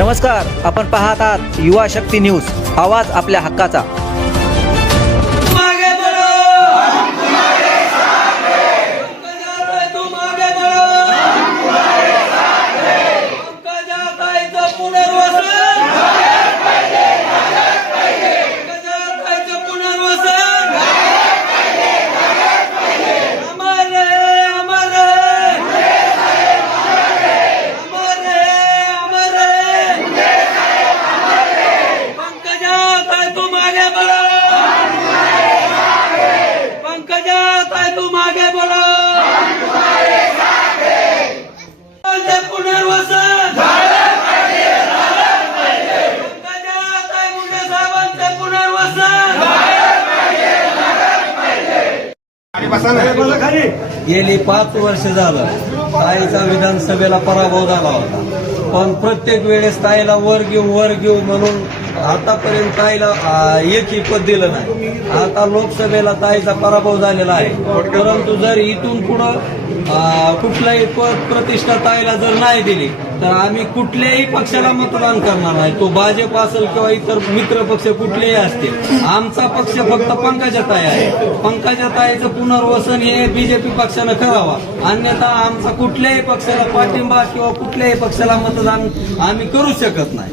नमस्कार आपण पाहत आहात युवा शक्ती न्यूज आवाज आपल्या हक्काचा. पुनर्वसन? पुनर्वसन? गेली पाच वर्ष झालं. ताईचा विधानसभेला पराभव झाला होता. पण प्रत्येक वेळेस ताईला वर घेऊ वर घेऊ म्हणून आतापर्यंत ताईला एकही पद दिलं नाही. आता लोकसभेला ताईचा पराभव झालेला आहे. परंतु जर इथून पुढं कुठलाही पद प्रतिष्ठा ताईला जर नाही दिली तर आम्ही कुठल्याही पक्षाला मतदान करणार नाही. तो भाजप असेल किंवा इतर मित्र पक्ष कुठलेही असतील आमचा पक्ष फक्त पंकजाताई आहे. पंकजाताईचं पुनर्वसन हे बीजेपी पक्षानं करावा. अन्यथा आमचा कुठल्याही पक्षाला पाठिंबा किंवा कुठल्याही पक्षाला मतदान आम्ही करू शकत नाही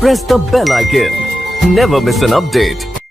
press the bell icon never miss an update